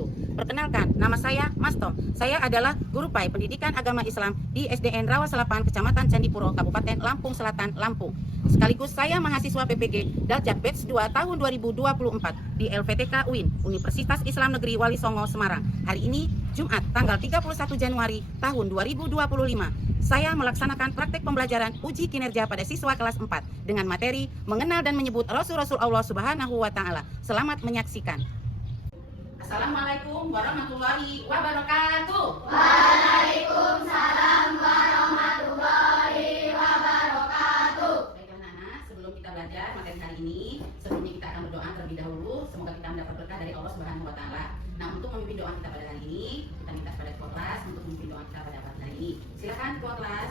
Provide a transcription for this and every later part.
wabarakatuh. Perkenalkan, nama saya Mas Tom. Saya adalah guru PAI Pendidikan Agama Islam di SDN Rawaselapan, Kecamatan Candipuro, Kabupaten Lampung Selatan, Lampung. Sekaligus saya mahasiswa PPG Daljat Batch 2 tahun 2024 di LPTK UIN, Universitas Islam Negeri Wali Songo, Semarang. Hari ini Jumat tanggal 31 Januari tahun 2025. Saya melaksanakan praktek pembelajaran uji kinerja pada siswa kelas 4 dengan materi mengenal dan menyebut Rasul-Rasul Allah Subhanahu wa Ta'ala. Selamat menyaksikan. Assalamualaikum warahmatullahi wabarakatuh. Waalaikumsalam warahmatullahi wabarakatuh. Baiklah Nana, sebelum kita belajar materi hari ini, sebelumnya kita akan berdoa terlebih dahulu. Semoga kita mendapat berkah dari Allah Subhanahu wa Ta'ala. Nah, untuk memimpin doa kita pada hari ini, kita minta kepada ketua kelas untuk memimpin doa kita pada pagi hari ini. Silakan ketua kelas.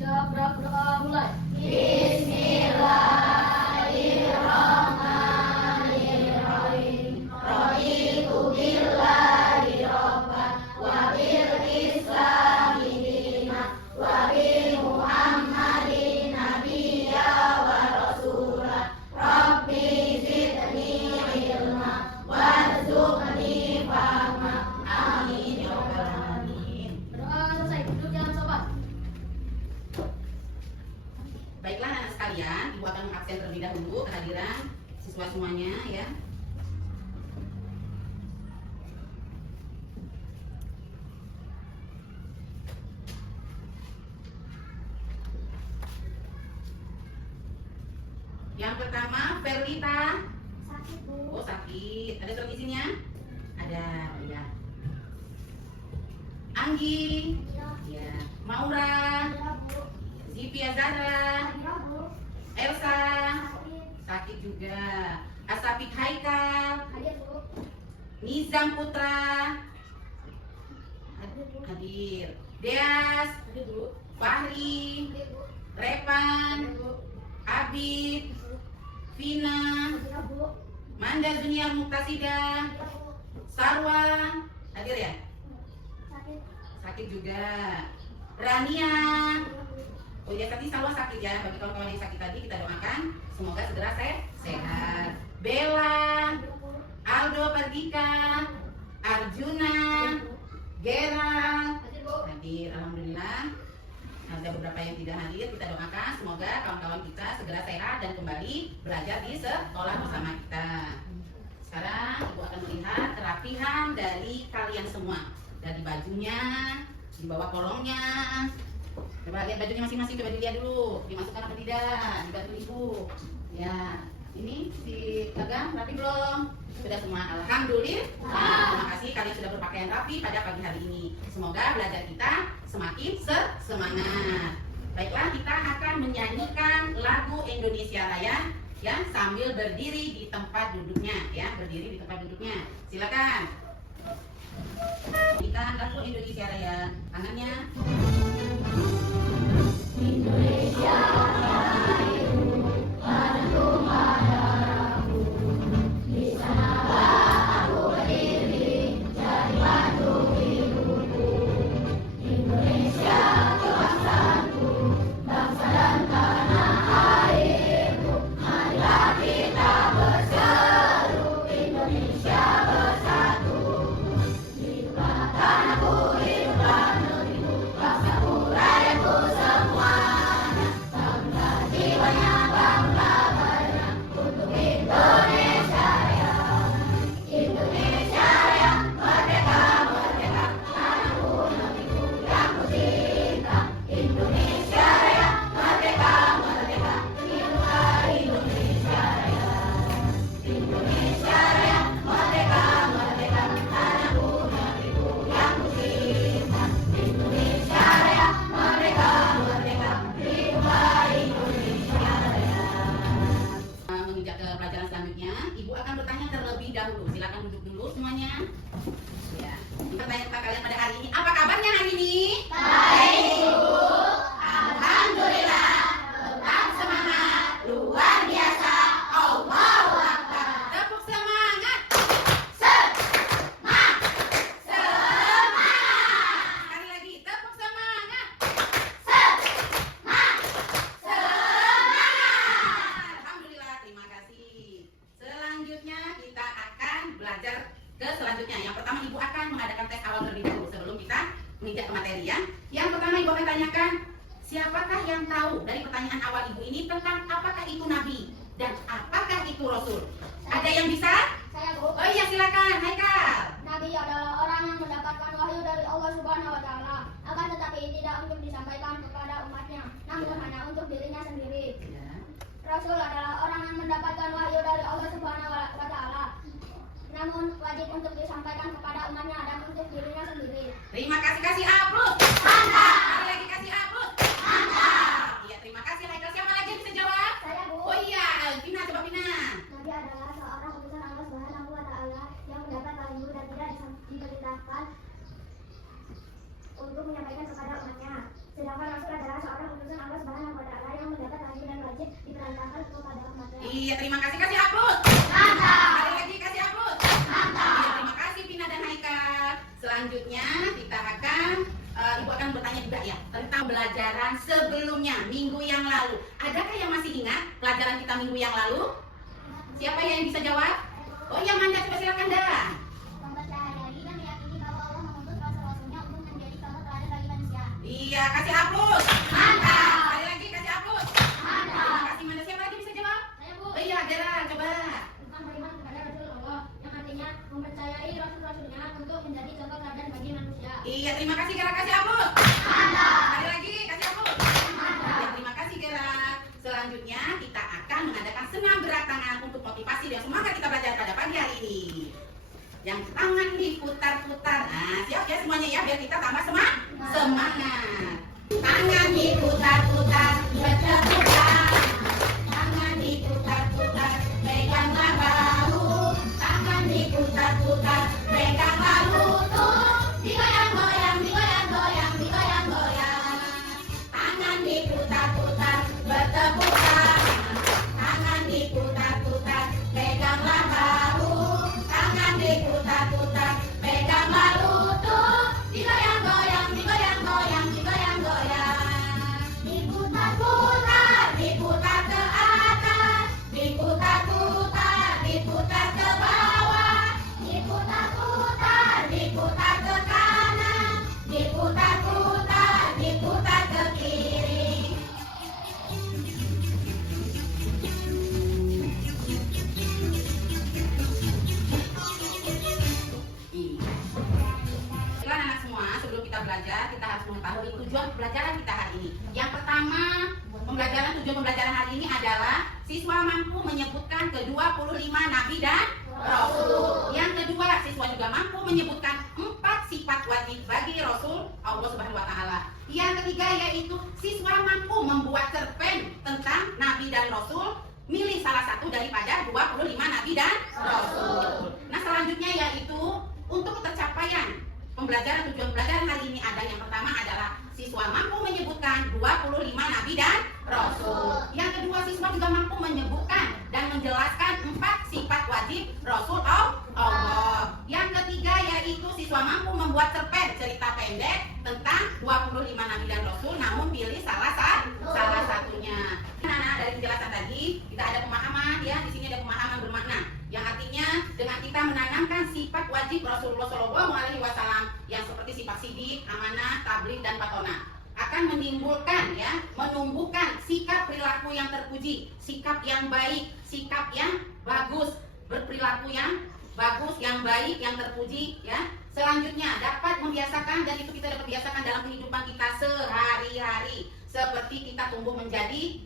Siap, berdoa mulai. Bismillahirrahmanirrahim. Raditu billahi rabban wa bil islami dinan wa bi Muhammadin nabiyya wa rasulah. Rabbi zidni ilma warzuqni fahma. Amin ya rabbal alamin. Berdoa selesai, duduk jangan sobat. Baiklah anak sekalian, Ibu akan mengabsen terlebih dahulu kehadiran siswa semuanya ya. Yang pertama, Ferlita. Sakit, Bu. Oh, sakit. Ada surat isinya? Ada, ya. Anggi. Iya. Ya. Maura. Iya, Bu. Zivia Zahra. Iya, Bu. Elsa. Sakit. Sakit juga. Asapik Haikal. Hadir, Bu. Nizam Putra. Hadir, Bu. Hadir. Deas. Hadir, Bu. Fahri. Hadir, Bu. Repan. Hadir, Bu. Abid. Vina. Hadir, Bu. Manda Junior Muktasida. Hadir, Bu. Sarwa. Hadir ya? Sakit. Sakit juga. Rania. Hadir, Bu. Oh ya, tadi Salwa sakit ya. Bagi kawan-kawan yang sakit tadi kita doakan semoga segera sehat. Bella, Hadir, Bu. Aldo Pardika, Arjuna, Gerald. Hadir, Bu. Hadir, alhamdulillah. Ada beberapa yang tidak hadir, kita doakan semoga kawan-kawan kita segera sehat dan kembali belajar di sekolah bersama kita. Sekarang Ibu akan melihat kerapihan dari kalian semua. Dari bajunya, di bawah kolongnya. Coba lihat bajunya masing-masing, coba dilihat dulu. Dimasukkan apa tidak? Dibantu Ibu. Ya, ini si Gagang rapi belum? Sudah semua, alhamdulillah. Terima kasih kalian sudah berpakaian rapi pada pagi hari ini. Semoga belajar kita semakin semangat. Baiklah, kita akan menyanyikan lagu Indonesia Raya ya sambil berdiri di tempat duduknya ya, berdiri di tempat duduknya. Silakan. Kita lagu Indonesia Raya, tangannya. Indonesia Rayaku, tanahku madaraku, di sanalah aku berdiri, jadi batu hidupku. Indonesia kebangsaanku, bangsa dan tanah airku, marilah kita berseru, Indonesia bersatu. Hiduplah tanahku, hiduplah negeriku, bangsaku, rakyatku semuanya. Bangunlah jiwanya, bangunlah badannya, untuk Indonesia Raya. Indonesia Raya, merdeka, merdeka, tanahku, negeriku yang ku cinta. Indonesia Raya, merdeka, merdeka, hiduplah Indonesia Raya. Indonesia Raya, merdeka, merdeka, tanahku, negeriku yang ku cinta. Indonesia Raya, merdeka, merdeka, hiduplah Indonesia Raya. Menginjak ke pelajaran selanjutnya, Ibu akan bertanya terlebih dahulu. Silakan duduk dulu semuanya. Ya. Pertanyaan kita kalian pada hari ini, apa kabarnya hari ini? Baik, Bu. Alhamdulillah. Tetap semangat. Luar biasa. Allahu Akbar. Tepuk semangat. Semangat. Semangat. Sekali lagi, tepuk semangat. Semangat. Semangat. Alhamdulillah, terima kasih. Selanjutnya ke selanjutnya. Yang pertama Ibu akan mengadakan tes awal terlebih dahulu sebelum kita menginjak ke materi ya. Yang pertama Ibu akan tanyakan, siapakah yang tahu dari pertanyaan awal Ibu ini tentang apakah itu nabi dan apakah itu rasul? Ada yang bisa? Saya, Bu. Oh iya, silakan, Haikal. Nabi adalah orang yang mendapatkan wahyu dari Allah Subhanahu wa taala, akan tetapi tidak untuk disampaikan kepada umatnya, namun hanya untuk dirinya sendiri. Ya. Rasul adalah orang yang mendapatkan wahyu dari Allah Subhanahu wa taala, namun wajib untuk disampaikan kepada umatnya dan untuk dirinya sendiri. Terima kasih, kasih aplaus. Mantap. Ada lagi kasih aplaus. Mantap. Iya, terima kasih Haikal. Siapa lagi yang bisa jawab? Saya, Bu. Oh iya, Vina, coba Vina. Nabi adalah seorang utusan Allah Subhanahu wa taala yang mendapat wahyu dan tidak diperintahkan untuk menyampaikan kepada umatnya. Sedangkan Rasul adalah seorang utusan Allah Subhanahu wa taala yang mendapat wahyu dan wajib diperintahkan kepada umatnya. Iya, terima kasih, kasih aplaus. Mantap. Ada lagi kasih aplaus. Mantap. Iya, terima kasih Vina dan Haikal. Selanjutnya kita akan Ibu akan bertanya juga ya tentang pelajaran sebelumnya minggu yang lalu. Adakah yang masih ingat pelajaran kita minggu yang lalu? Siapa yang bisa jawab? Oh iya, Manda, coba silakan dah. Mempercayai dan meyakini bahwa Allah mengutus rasul-rasulnya untuk menjadi contoh teladan bagi manusia. Iya, kasih aplaus. Mantap. Sekali lagi kasih aplaus. Mantap. Terima kasih Manda. Siapa lagi bisa jawab? Saya, Bu. Oh iya, Dera, coba. Tentang beriman kepada Rasulullah, yang artinya mempercayai rasul-rasulnya untuk menjadi contoh teladan bagi manusia. Iya, terima kasih Gera, kasih aplaus. Mantap. Sekali lagi kasih aplaus. Mantap. Ya, terima kasih Gera. Selanjutnya kita akan mengadakan senam gerak tangan untuk motivasi dan semangat kita belajar pada pagi hari ini. Yang tangan diputar-putar. Nah, siap ya semuanya ya biar kita tambah semangat. Tangan diputar-putar, berputar. Tangan diputar-putar, peganglah bahu. Tangan diputar-putar, peganglah lutut. Digoyang-goyang, digoyang-goyang, digoyang-goyang. Tangan diputar-putar, bertepuk tangan. Tangan diputar-putar, peganglah bahu. Tangan diputar-putar, peganglah lutut. Digoyang-goyang, digoyang-goyang, digoyang-goyang. Diputar-putar, diputar ke atas. Diputar-putar, diputar ke bawah. Diputar-putar, diputar ke kanan. Diputar-putar, diputar ke kiri. Baiklah anak semua, sebelum kita belajar, kita harus mengetahui tujuan pembelajaran kita hari ini. Yang pertama, tujuan pembelajaran hari ini adalah siswa mampu menyebutkan ke-25 nabi dan rasul. Yang kedua, siswa juga mampu menyebutkan 4 sifat wajib bagi Rasul Allah Subhanahu wa taala. Yang ketiga yaitu siswa mampu membuat cerpen tentang nabi dan rasul. Milih salah satu daripada 25 nabi dan rasul. Nah, selanjutnya yaitu untuk tercapaian tujuan pembelajaran hari ini ada yang pertama adalah siswa mampu menyebutkan 25 nabi dan rasul. Yang kedua, siswa juga mampu menyebutkan dan menjelaskan 4 sifat wajib Rasul Allah. Yang ketiga yaitu siswa mampu membuat cerpen cerita pendek tentang 25 nabi dan rasul, namun pilih salah satunya. Nah, dari penjelasan tadi kita ada pemahaman ya, di sini ada pemahaman bermakna yang artinya dengan kita menanamkan sifat wajib Rasulullah SAW yang seperti sifat sidik, amanah, tabligh dan patona akan menimbulkan ya, menumbuhkan sikap perilaku yang terpuji, sikap yang baik, sikap yang bagus, berperilaku yang bagus, yang baik, yang terpuji ya. Selanjutnya dapat membiasakan, dan itu kita dapat biasakan dalam kehidupan kita sehari-hari, seperti kita tumbuh menjadi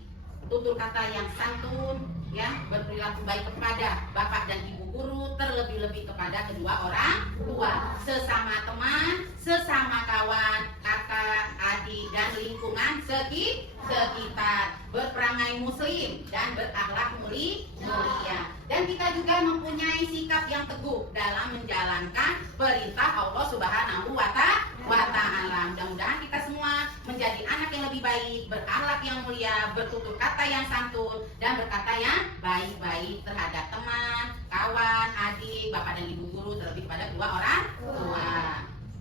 tutur kata yang santun ya, berperilaku baik kepada bapak dan ibu guru, terlebih-lebih kepada kedua orang tua, sesama teman, sesama kawan, kakak, adik dan lingkungan sekitar, berperangai muslim dan berakhlak mulia. Dan kita juga mempunyai sikap yang teguh dalam menjalankan perintah Allah Subhanahu wa taala. Mudah-mudahan kita semua menjadi anak yang lebih baik, berakhlak yang mulia, bertutur kata yang santun dan berkata yang baik-baik terhadap teman, kawan, adik, bapak dan ibu guru, terlebih pada kedua orang tua.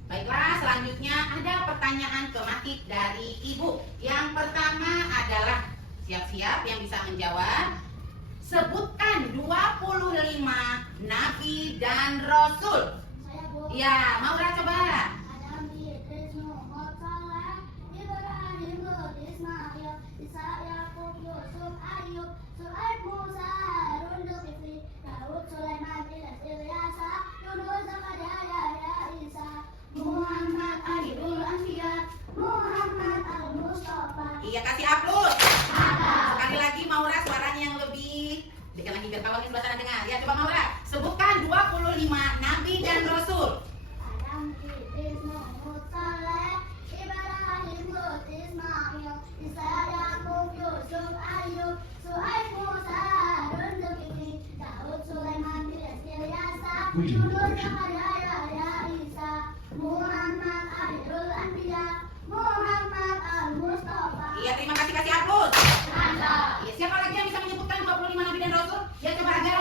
Baiklah, selanjutnya ada pertanyaan tematik dari ibu. Yang pertama adalah, siap-siap yang bisa menjawab. Sebutkan 25 nabi dan Rasul. Saya Bu. Ya, Maura coba. Adam, Idris, Nuh, Saleh, Ibrahim, Lut, Ismail, Isa, Yakub, Yusuf, Ayub, Shu'aib, Musa, Harun, Zulkifli, Daud, Sulaiman, Ilyasa, Yunus, Zakaria, Yahya, Isa, Muhammad, Akhirul Anbiya, Muhammad Al-Mustafa. Iya, kasih aplaus. Sekali lagi Maura suaranya yang lebih dekat lagi biar kawan di sebelah sana dengar. Ya, coba Maura sebutkan 25 nabi dan rasul. Adam, Idris, Nuh, Saleh, Ibrahim, Lut, Ismail, Isa, Yakub, Yusuf, Ayub, Shu'aib, Musa, Harun, Zulkifli, Daud, Sulaiman, Ilyasa, Yunus, Zakaria, Yahya, Isa, Muhammad, Akhirul Anbiya, Muhammad Al-Mustafa. Iya, terima kasih, kasih aplaus. Iya, siapa lagi yang bisa menyebutkan 25 nabi dan rasul? Ya, coba aja.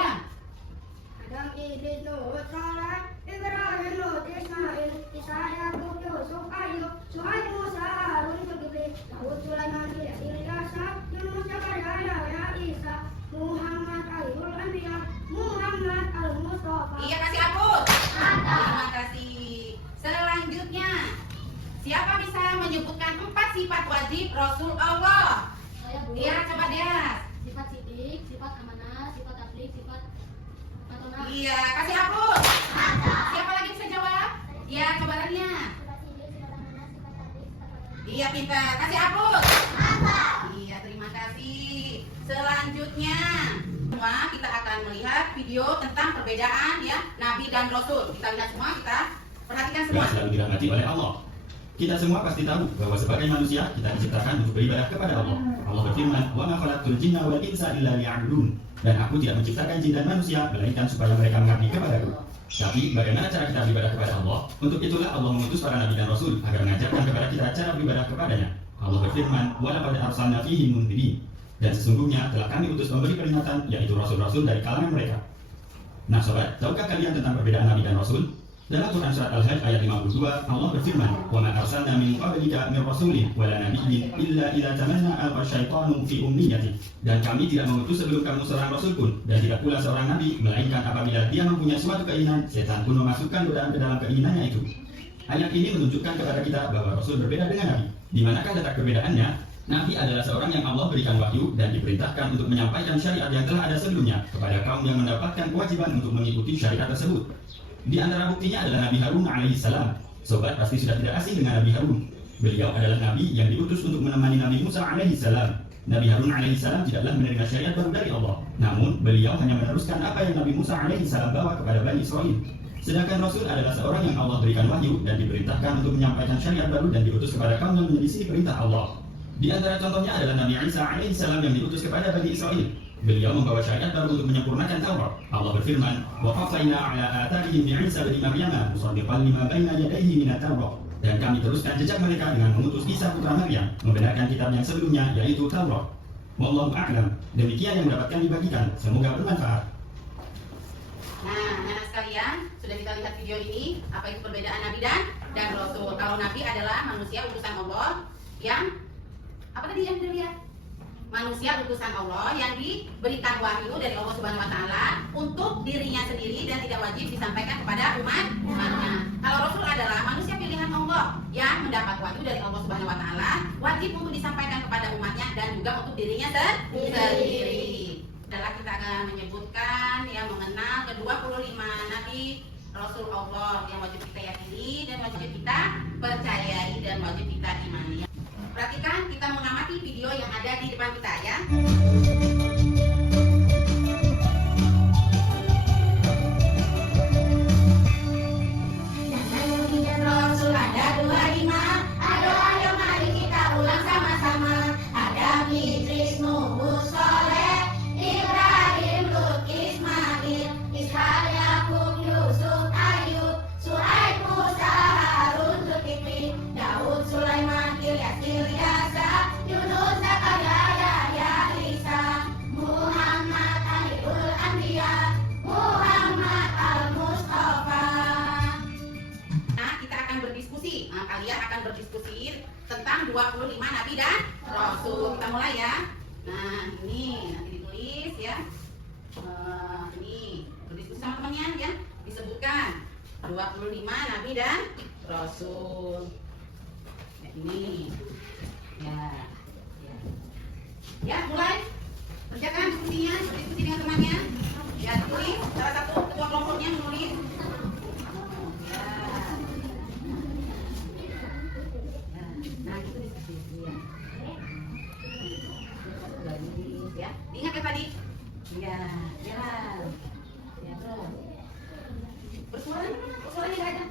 Adam, Idris, Nuh, Saleh, Ibrahim, Lut, Ismail, Isa, Yakub, Yusuf, Ayub, Shu'aib, Musa, Harun, Zulkifli, Daud, Sulaiman, Ilyasa, Yunus, Zakaria, Yahya, Isa, Muhammad, Akhirul Anbiya, Muhammad Al-Mustafa. Iya, kasih aplaus. Terima kasih. Selanjutnya, siapa bisa menyebutkan 4 sifat wajib Rasul Allah? Saya Bu. Iya, coba dia. Sifat sidik, sifat amanah, sifat tabligh, sifat patona. Iya, kasih aplaus. Siapa lagi bisa jawab? Iya, cobaannya. Sifat sidik, sifat amanah, sifat tabligh, sifat patona. Iya, pintar. Kasih aplaus. Iya, terima kasih. Selanjutnya, semua kita akan melihat video tentang perbedaan ya Nabi dan Rasul. Kita lihat semua, kita perhatikan semua. Yang selalu dirahmati oleh Allah. Kita semua pasti tahu bahwa sebagai manusia kita diciptakan untuk beribadah kepada Allah. Allah berfirman, "Wa ma khalaqtul jinna wal insa illa liya'budun." Dan aku tidak menciptakan jin dan manusia melainkan supaya mereka mengabdi kepadaku. Tapi bagaimana cara kita beribadah kepada Allah? Untuk itulah Allah mengutus para nabi dan rasul agar mengajarkan kepada kita cara beribadah kepadanya. Allah berfirman, "Wa laqad arsalna fihim mundirin." Dan sesungguhnya telah kami utus memberi peringatan, yaitu rasul-rasul dari kalangan mereka. Nah sobat, tahukah kalian tentang perbedaan nabi dan rasul? Dalam Quran Surat Al-Hajj ayat 52, Allah berfirman, "Wa ma arsalna min qablika min rasulin wala nabiyyin illa idza tamanna alqa syaitanu fi umniyati." Dan kami tidak mengutus sebelum kamu seorang rasul pun, dan tidak pula seorang nabi, melainkan apabila dia mempunyai suatu keinginan, setan pun memasukkan godaan ke dalam keinginannya itu. Ayat ini menunjukkan kepada kita bahwa rasul berbeda dengan nabi. Di manakah letak perbedaannya? Nabi adalah seorang yang Allah berikan wahyu dan diperintahkan untuk menyampaikan syariat yang telah ada sebelumnya kepada kaum yang mendapatkan kewajiban untuk mengikuti syariat tersebut. Di antara buktinya adalah Nabi Harun alaihissalam. Sobat pasti sudah tidak asing dengan Nabi Harun. Beliau adalah Nabi yang diutus untuk menemani Nabi Musa alaihissalam. Nabi Harun alaihissalam tidaklah menerima syariat baru dari Allah. Namun beliau hanya meneruskan apa yang Nabi Musa alaihissalam bawa kepada Bani Israel. Sedangkan Rasul adalah seorang yang Allah berikan wahyu dan diperintahkan untuk menyampaikan syariat baru dan diutus kepada kaum yang menyelisih perintah Allah. Di antara contohnya adalah Nabi Isa alaihissalam yang diutus kepada Bani Israel. Beliau membawa syariat baru untuk menyempurnakan Taurat. Allah berfirman, "Wa qafaina 'ala atharihim bi Isa bin Maryam musaddiqan lima baina yadayhi min at-Taurat." Dan kami teruskan jejak mereka dengan mengutus Isa putra Maryam, membenarkan kitab yang sebelumnya yaitu Taurat. Wallahu a'lam. Demikian yang mendapatkan dibagikan. Semoga bermanfaat. Nah, anak sekalian, sudah kita lihat video ini, apa itu perbedaan Nabi dan Rasul. Kalau Nabi adalah manusia utusan Allah yang apa tadi yang dilihat? Manusia utusan Allah yang diberikan wahyu dari Allah Subhanahu wa taala untuk dirinya sendiri dan tidak wajib disampaikan kepada umatnya. Kalau Rasul adalah manusia pilihan Allah yang mendapat wahyu dari Allah Subhanahu wa taala, wajib untuk disampaikan kepada umatnya dan juga untuk dirinya sendiri. Adalah kita akan menyebutkan yang mengenal ke-25 nabi Rasul Allah yang wajib kita yakini dan wajib kita percayai dan wajib kita imani. Perhatikan, kita mengamati video yang ada di depan kita ya. Rasul ada 25. Ayo mari kita ulang sama-sama. Ada Idris, Nuh, Saleh, Ibrahim, Lut, Ismail, Ishak, Yakub, Yusuf, Ayub, Shu'aib, Musa, Harun, Zulkifli, Daud, Sulaiman, Ilyasa, Yunus, Zakaria, Yahya, Isa, Muhammad 25 nabi dan rasul. Ya, ini. Ya, mulai. Kerjakan diskusinya, diskusi dengan temannya. Ya, tulis salah satu ketua kelompoknya menulis. Ya. Nah, itu diskusi ya. Ya, ingat ya tadi? Ya, jalan. Ya, terus. Bersuara tidak ada.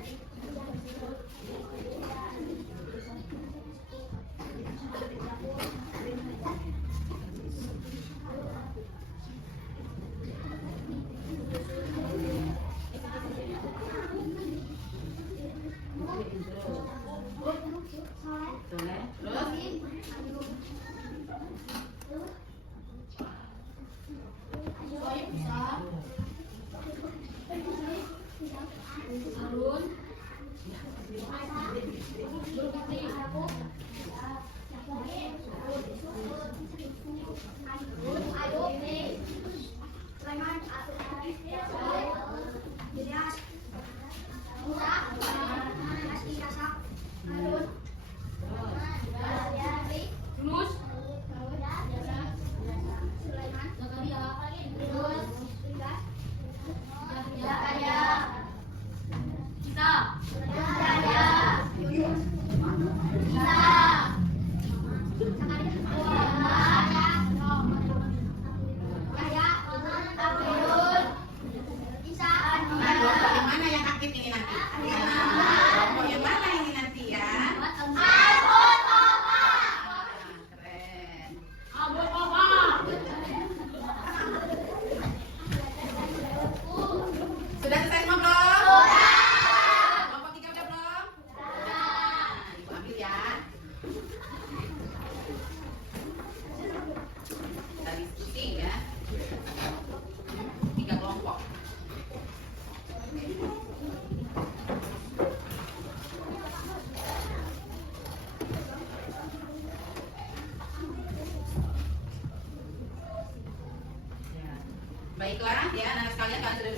Baiklah ya anak sekalian, kalian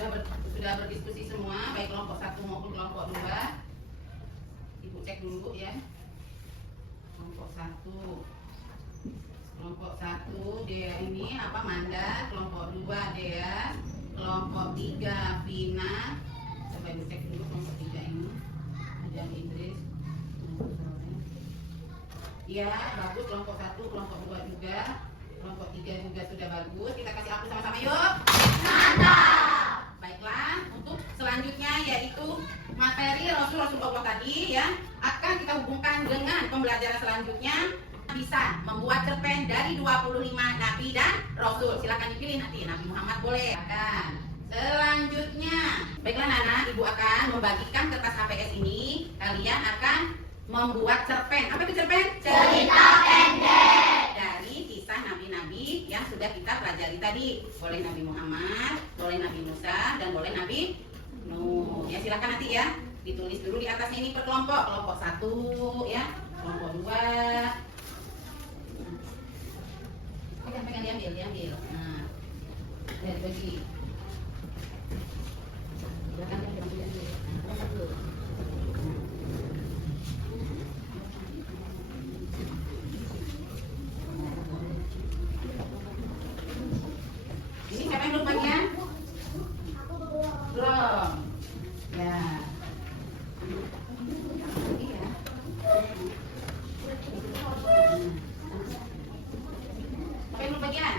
sudah berdiskusi semua baik kelompok 1 maupun kelompok 2. Ibu cek dulu ya. Kelompok 1 dia ini apa Manda, kelompok 2 dia, kelompok 3 Vina. Coba ibu cek dulu kelompok 3 ini. Ada Idris. Ya, bagus kelompok 1, kelompok 2 juga. Kelompok 3 juga sudah bagus. Kita kasih hapus sama-sama yuk. Mantap. Baiklah, untuk selanjutnya yaitu materi Rasul-Rasulullah tadi ya akan kita hubungkan dengan pembelajaran selanjutnya. Bisa membuat cerpen dari 25 nabi dan rasul. Silakan dipilih nanti. Nabi Muhammad boleh. Selanjutnya, baiklah Nana, Ibu akan membagikan kertas HPS ini. Kalian akan membuat cerpen. Apa itu cerpen? Cerita pendek dari kisah nabi-nabi yang sudah kita pelajari tadi. Boleh Nabi Muhammad, boleh Nabi Musa, dan boleh Nabi Nuh. Ya silakan nanti ya ditulis dulu di atasnya ini per kelompok. Kelompok 1 ya, kelompok 2. Pegang diambil. Nah, dari bagi. Silakan diambil. Ini siapa yang belum bagian? Belum. Ya. Iya. Siapa yang belum bagian?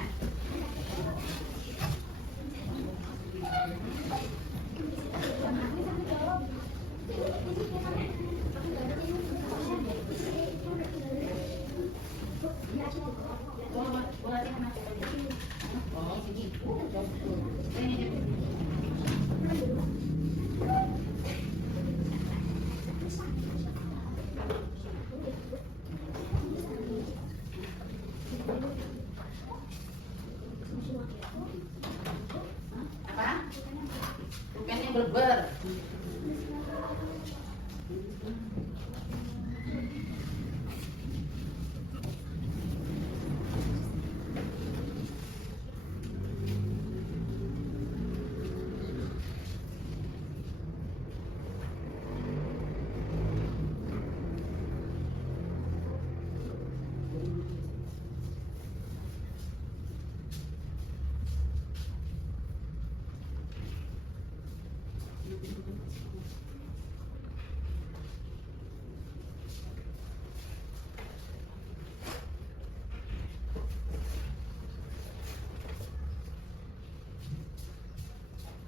Apa? Bukan yang berber.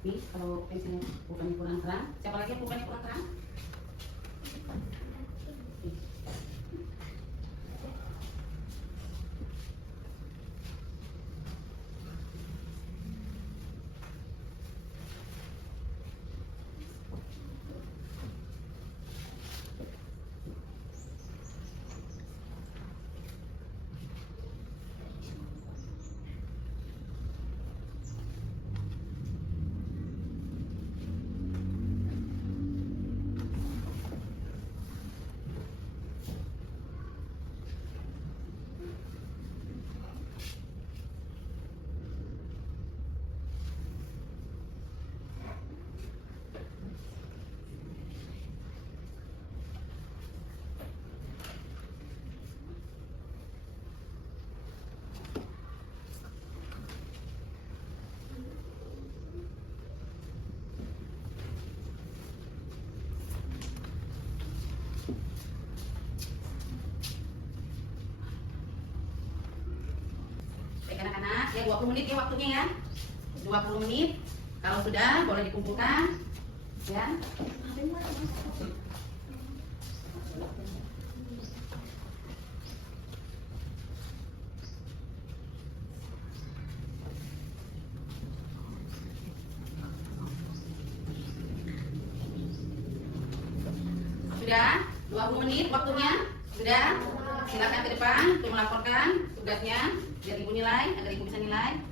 Nih, kalau pensilnya bukannya kurang terang, siapa lagi yang bukannya kurang terang? Anak-anak ya 20 menit ya waktunya ya, 20 menit. Kalau sudah boleh dikumpulkan ya. Sudah 20 menit waktunya. Sudah, silakan ke depan untuk melaporkan tugasnya biar ibu nilai, agar ibu bisa nilai.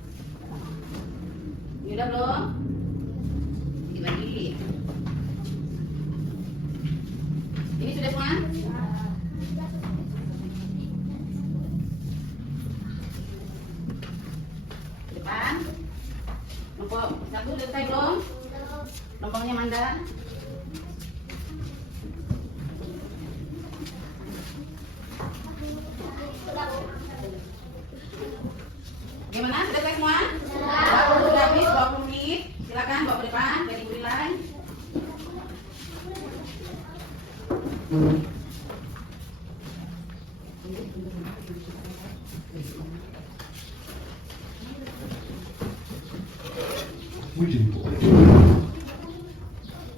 Ini udah belum? Dikit lagi. Ini sudah semua? Ke depan. Kelompok 1 udah selesai belum? Kelompoknya Mandar. Gimana? Sudah selesai semua? Sudah habis 20 menit. Silakan bawa ke depan biar ibu nilai.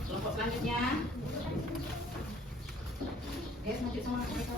Kelompok selanjutnya. Guys, maju sama mereka.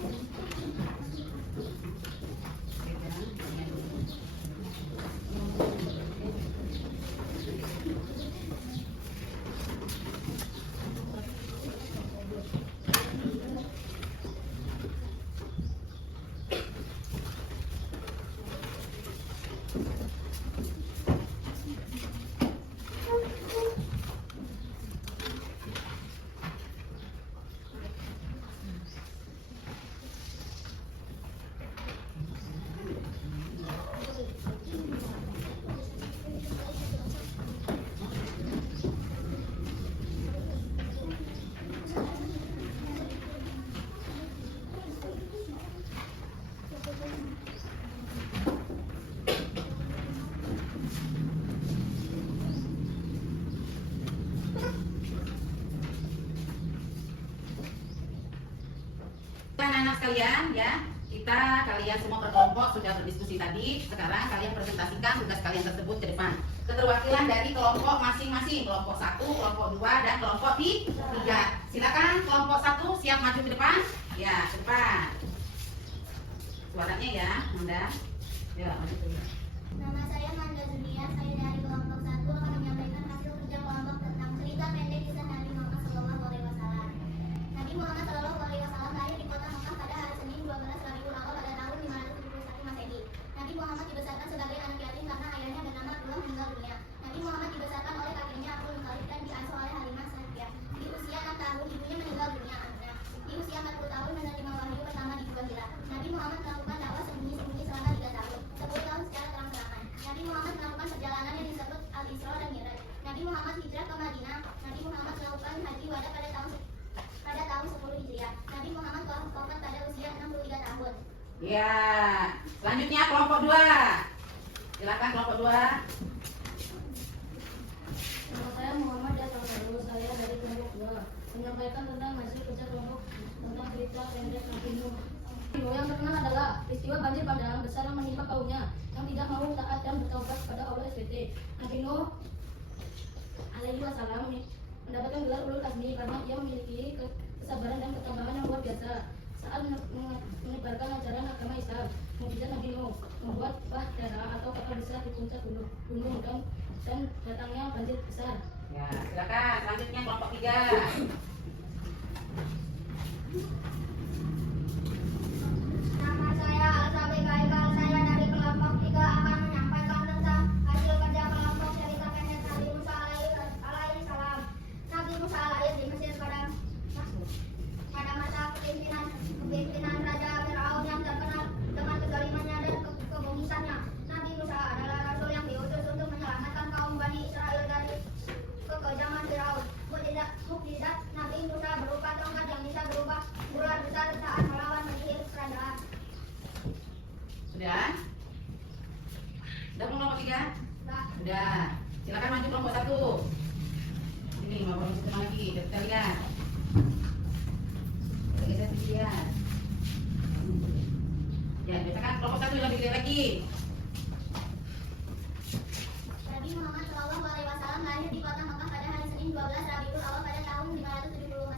Anak-anak sekalian ya, kalian semua berkelompok sudah berdiskusi tadi. Sekarang kalian presentasikan tugas kalian tersebut ke depan. Keterwakilan dari kelompok masing-masing, kelompok 1, kelompok 2, dan kelompok 3. Silakan kelompok 1 siap maju ke depan. Ya, ke depan. Suaranya ya, Manda. Ya, maju ke depan. Nama saya Manda Zulia, saya dari kelompok 1 akan menyampaikan hasil kerja kelompok tentang cerita pendek kisah Nabi Muhammad SAW. Nabi Muhammad SAW lahir di kota Mekah pada hari Senin 12 Rabiul Awal pada tahun 571 Masehi. Nabi Muhammad dibesarkan sebagai anak yatim karena ayahnya bernama Abdullah meninggal dunia. Nabi Muhammad dibesarkan oleh kakeknya Abdul Muthalib dan diasuh oleh Halimah Sa'diyah. Di usia 6 tahun ibunya meninggal dunia. Di usia 40 tahun menerima wahyu pertama di Gua Hira. Nabi Muhammad melakukan dakwah sembunyi-sembunyi selama 3 tahun, 10 tahun secara terang-terangan. Nabi Muhammad melakukan perjalanan yang disebut Al-Isra dan Mi'raj. Nabi Muhammad hijrah ke Madinah. Nabi Muhammad melakukan haji wada pada tahun 10 Hijriah. Nabi Muhammad wafat pada usia 63 tahun. Ya, selanjutnya kelompok 2. Silakan kelompok 2. Nama saya Muhammad Datang Baru, saya dari menyampaikan tentang hasil kerja kelompok tentang cerita pendek Nabi Nuh. Yang terkenal adalah peristiwa banjir bandang besar yang menimpa kaumnya yang tidak mau taat dan bertaubat kepada Allah SWT. Nabi Nuh alaihi wasallam mendapatkan gelar ulul azmi karena ia memiliki kesabaran dan ketabahan yang luar biasa saat menyebarkan ajaran agama Islam. Mukjizat Nabi Nuh membuat bahtera atau kapal besar di puncak gunung dan datangnya banjir besar. Ya, silakan selanjutnya kelompok 3. Nama saya Al-Sabiq Haikal. Saya dari kelompok 3 akan menyampaikan tentang hasil kerja kelompok cerita pendek Nabi Musa alaihi salam. Nabi Musa lahir di Mesir pada masa kepemimpinan Raja Firaun yang terkenal dengan kezalimannya dan kebomisannya. Nabi Musa adalah rasul yang diutus untuk menyelamatkan kaum Bani Israel dari kekejaman Firaun. Mukjizat Nabi Musa berupa tongkat yang bisa berubah ular besar saat melawan penyihir kerajaan. Sudah? Sudah kelompok 3? Nah, Sudah. Silakan maju kelompok 1. Ini mau kelompok lagi, kita lihat. Kita lihat. Ya, biasakan kelompok 1 lebih gede lagi. Nabi Muhammad SAW lahir di kota Makkah pada hari Senin 12 Rabiul Awal pada tahun 570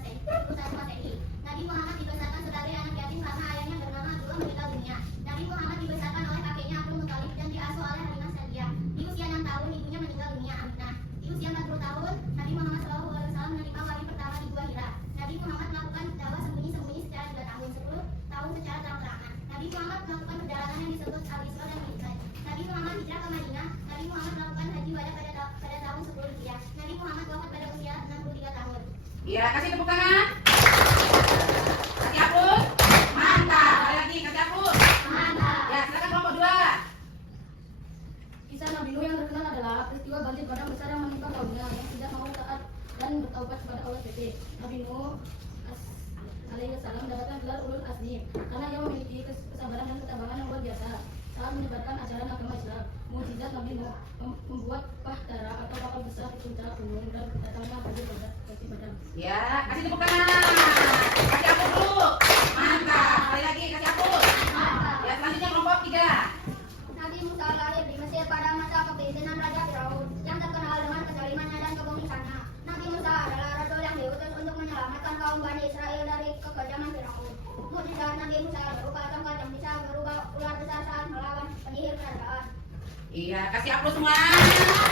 Masehi. Nabi Muhammad dibesarkan sebagai anak yatim karena ayahnya bernama Abdullah meninggal dunia. Nabi Muhammad dibesarkan oleh kakeknya Abdul Muthalib dan diasuh oleh Halimah Sa'diyah. Di usia 6 tahun ibunya meninggal dunia, Aminah. Di usia 40 tahun Nabi Muhammad SAW menerima wahyu pertama di Gua Hira. Nabi Muhammad melakukan dakwah sembunyi-sembunyi secara 2 tahun, 10 tahun secara terang-terangan. Nabi Muhammad melakukan perjalanan yang disebut Al-Isra dan Mi'raj. Nabi Muhammad hijrah ke Madinah. Nabi Muhammad melakukan haji wada pada tahun 10 Hijriah. Nabi Muhammad wafat pada usia 63 tahun. Ya, kasih tepuk tangan. Kasih hapus. Mantap. Sekali lagi, kasih hapus. Mantap. Ya, silakan kelompok 2. Kisah Nabi Nuh yang terkenal adalah peristiwa banjir bandang besar yang menimpa kaumnya yang tidak mau taat dan bertaubat kepada Allah SWT. Nabi Nuh alaihi salam mendapatkan gelar ulul azmi karena ia memiliki kesabaran dan ketabahan yang luar biasa saat menyebarkan ajaran agama Islam. Mukjizat Nabi Nuh membuat bahtera atau kapal besar di puncak gunung dan datangnya banjir bandang. Ya, kasih tepuk tangan. Kasih hapus dulu. Mantap. Sekali lagi, kasih hapus. Ya, selanjutnya kelompok 3. Nabi Musa lahir di Mesir pada masa kepemimpinan Raja Firaun yang terkenal dengan kezalimannya dan kebomisannya. Nabi Musa adalah rasul yang diutus untuk menyelamatkan kaum Bani Israel dari kekejaman Firaun. Mukjizat Nabi Musa berupa tongkat yang bisa berubah ular besar saat melawan penyihir kerajaan. Iya, kasih hapus semua.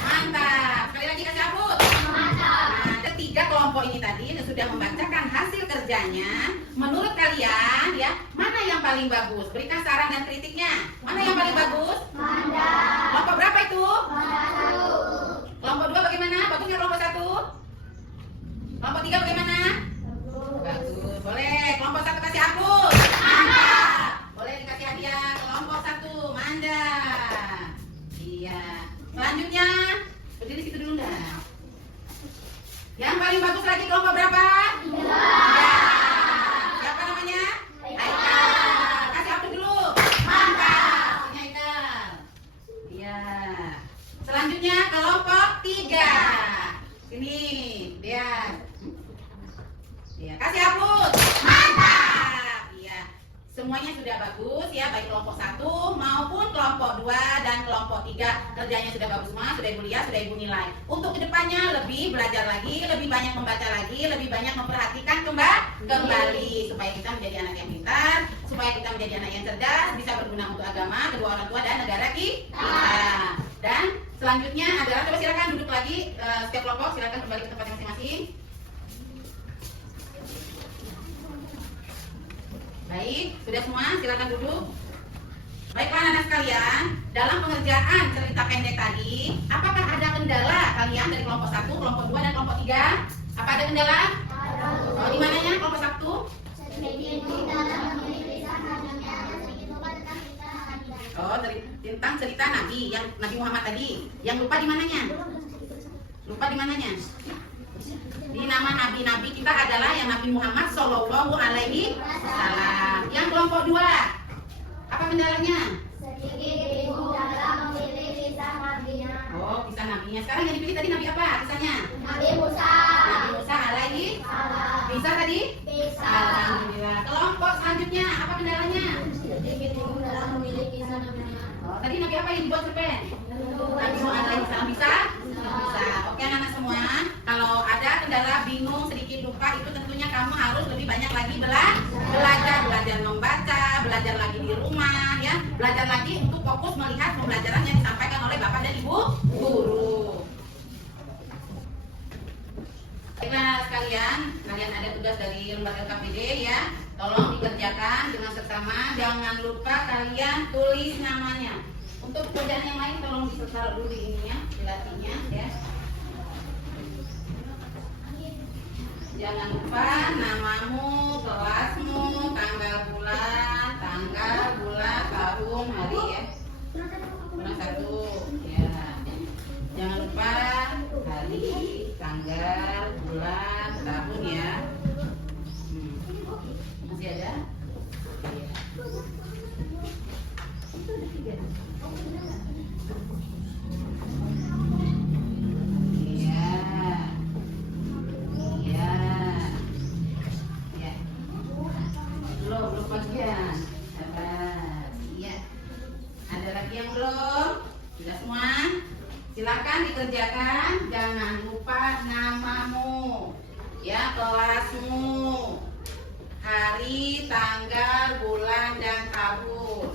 Mantap. Sekali lagi kasih hapus. Mantap. Nah, ketiga kelompok ini tadi sudah membacakan hasil kerjanya. Menurut kalian, ya, mana yang paling bagus? Berikan saran dan kritiknya. Mana yang paling bagus? Mantap. Kelompok berapa itu? Mantap. Kelompok 2 bagaimana? Bagusnya kelompok 1? Kelompok 3 bagaimana? Bagus. Boleh. Kelompok 1 kasih hapus. Mantap. Boleh dikasih hadiah. Kelompok 1 manda. Iya. Selanjutnya berdiri situ dulu dah. Yang paling bagus lagi kelompok berapa? 3. Siapa namanya? Haikal. Kasih hapus dulu. Mantap. Punya Haikal. Iya. Selanjutnya kelompok 3. Sini, lihat. Iya, kasih hapus. Mantap. Iya. Semuanya sudah bagus ya, baik kelompok 1 maupun kelompok 2 dan kelompok 3. Kerjanya sudah bagus semua, sudah Ibu lihat, sudah Ibu nilai. Untuk kedepannya lebih belajar lagi, lebih banyak membaca lagi, lebih banyak memperhatikan kembali supaya kita menjadi anak yang pintar, supaya kita menjadi anak yang cerdas, bisa berguna untuk agama, kedua orang tua dan negara kita. Dan selanjutnya adalah, coba silakan duduk lagi, setiap kelompok silakan kembali ke tempatnya masing-masing. Baik, sudah semua, silakan duduk. Baiklah anak-anak sekalian, dalam pengerjaan cerita pendek tadi, apakah ada kendala kalian dari kelompok 1, kelompok 2, dan kelompok 3? Apa ada kendala? Oh, di mananya kelompok 1? Oh, tentang cerita Nabi, yang Nabi Muhammad tadi. Yang lupa di mananya? Lupa di mananya? Di nama nabi-nabi kita adalah yang Nabi Muhammad Shallallahu Alaihi Wasallam. Yang kelompok 2, apa kendalanya? Oh, kisah nabinya. Sekarang yang dipilih tadi nabi apa kisahnya? Nabi Musa. Nabi Musa alaihi. Bisa yang dibuat cerpen? Alhamdulillah bisa? Bisa. Oke anak-anak semua, kalau ada kendala, bingung, sedikit lupa, itu tentunya kamu harus lebih banyak lagi belajar membaca, belajar lagi di rumah, ya, belajar lagi untuk fokus melihat pembelajaran yang disampaikan oleh Bapak dan Ibu guru. Baiklah sekalian, kalian ada tugas dari lembaga KPD ya, tolong dikerjakan dengan seksama. Jangan lupa kalian tulis namanya. Untuk pekerjaan yang lain tolong disetel dulu ininya, dilatihnya ya. Jangan lupa namamu, kelasmu, tanggal bulan, tahun, hari ya. Bulan 1 ya. Jangan lupa hari, tanggal, bulan, tahun ya. Masih ada? Belum bagian. Sabar. Iya. Ada lagi yang belum? Sudah semua? Silakan dikerjakan. Jangan lupa namamu, ya, kelasmu, hari, tanggal, bulan, dan tahun.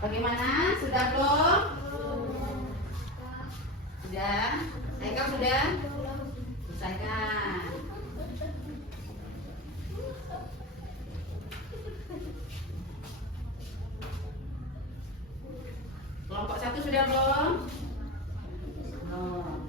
Bagaimana? Sudah belum? Sudah? Haikal sudah? Selesaikan. Kelompok 1 sudah belum? Belum.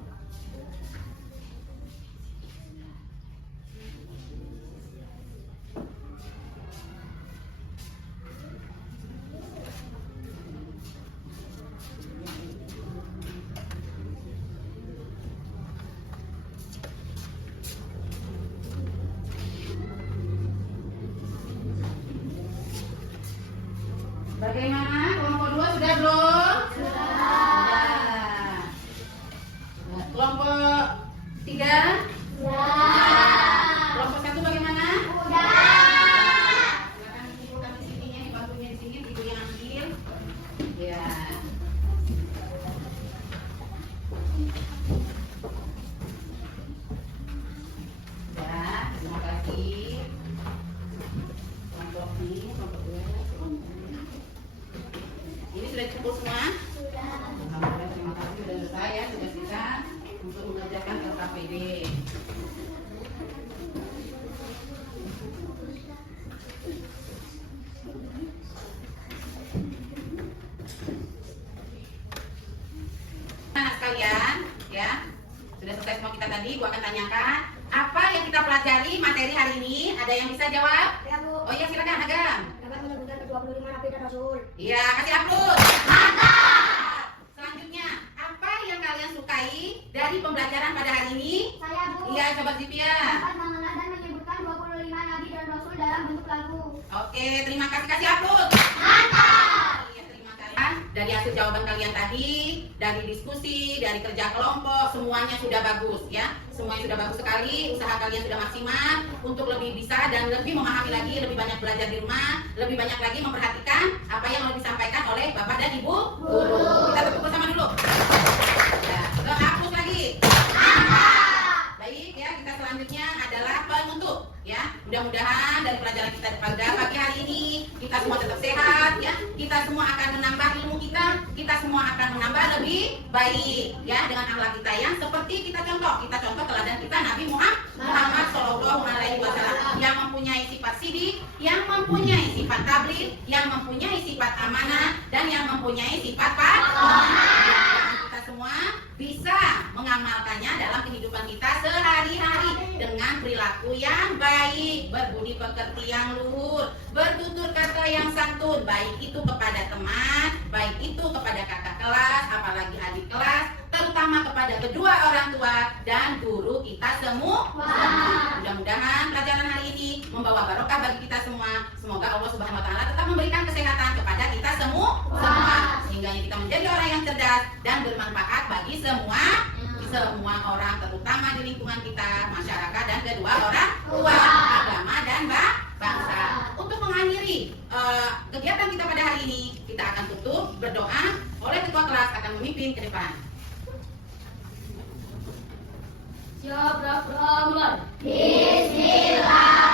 Bagaimana? Kelompok 2 sudah belum? Sudah. Kelompok 3? Kelompok 1 bagaimana? Silakan dikumpulkan di sininya, dibantunya di sini, ibu yang ambil. Ya. Ya, terima kasih. Kelompok ini, kelompok 2. Ini sudah cukup semua? Alhamdulillah, terima kasih sudah selesai ya tugas kita untuk mengerjakan LKPD. Anak sekalian, ya sudah selesai semua kita tadi. Gua akan tanyakan apa yang kita pelajari materi hari ini. Ada yang bisa jawab? Ya, Bu. Oh iya, silakan Agam. Dapat menyebutkan ke-25 Nabi dan Rasul. Iya, kasih upload. Mantap. Selanjutnya, apa yang kalian sukai dari pembelajaran pada hari ini? Saya, Bu. Iya, coba Zipia. Dapat mengenal dan menyebutkan 25 Nabi dan Rasul dalam bentuk lagu. Oke, terima kasih, kasih upload. Mantap. Iya, terima kasih. Dari hasil jawaban kalian tadi, dari diskusi, dari kerja kelompok, semuanya sudah bagus ya. Semuanya sudah bagus sekali. Usaha kalian sudah maksimal untuk lebih bisa dan lebih memahami lagi, lebih banyak belajar di rumah, lebih banyak lagi memperhatikan apa yang mau disampaikan oleh Bapak dan Ibu guru. Kita tepuk bersama dulu. Ya, hapus lagi. Baik ya, kita selanjutnya adalah penutup ya. Mudah-mudahan dari pelajaran kita pada pagi hari ini kita semua tetap sehat ya. Kita semua akan menambah ilmu kita semua akan menambah lebih baik ya dengan akhlak kita yang seperti kita contoh teladan kita Nabi Muhammad Shallallahu Alaihi Wasallam yang mempunyai sifat sidik, yang mempunyai sifat tabligh, yang mempunyai sifat amanah dan yang mempunyai sifat kita semua bisa mengamalkannya dalam kehidupan kita sehari-hari dengan perilaku yang baik, berbudi pekerti yang luhur, bertutur kata yang santun, baik itu kepada teman, baik itu kepada kakak kelas, apalagi adik kelas, terutama kepada kedua orang tua dan guru kita semua. Mudah-mudahan pelajaran hari ini membawa barokah bagi kita semua. Semoga Allah Subhanahu wa taala tetap memberikan kesehatan kepada kita semua sehingga kita menjadi orang yang cerdas dan bermanfaat bagi semua orang, terutama di lingkungan kita, masyarakat dan kedua orang tua, agama dan bangsa. Untuk mengakhiri kegiatan kita pada hari ini, kita akan tutup berdoa oleh ketua kelas akan memimpin ke depan. Siap, berdoa mulai. Bismillah.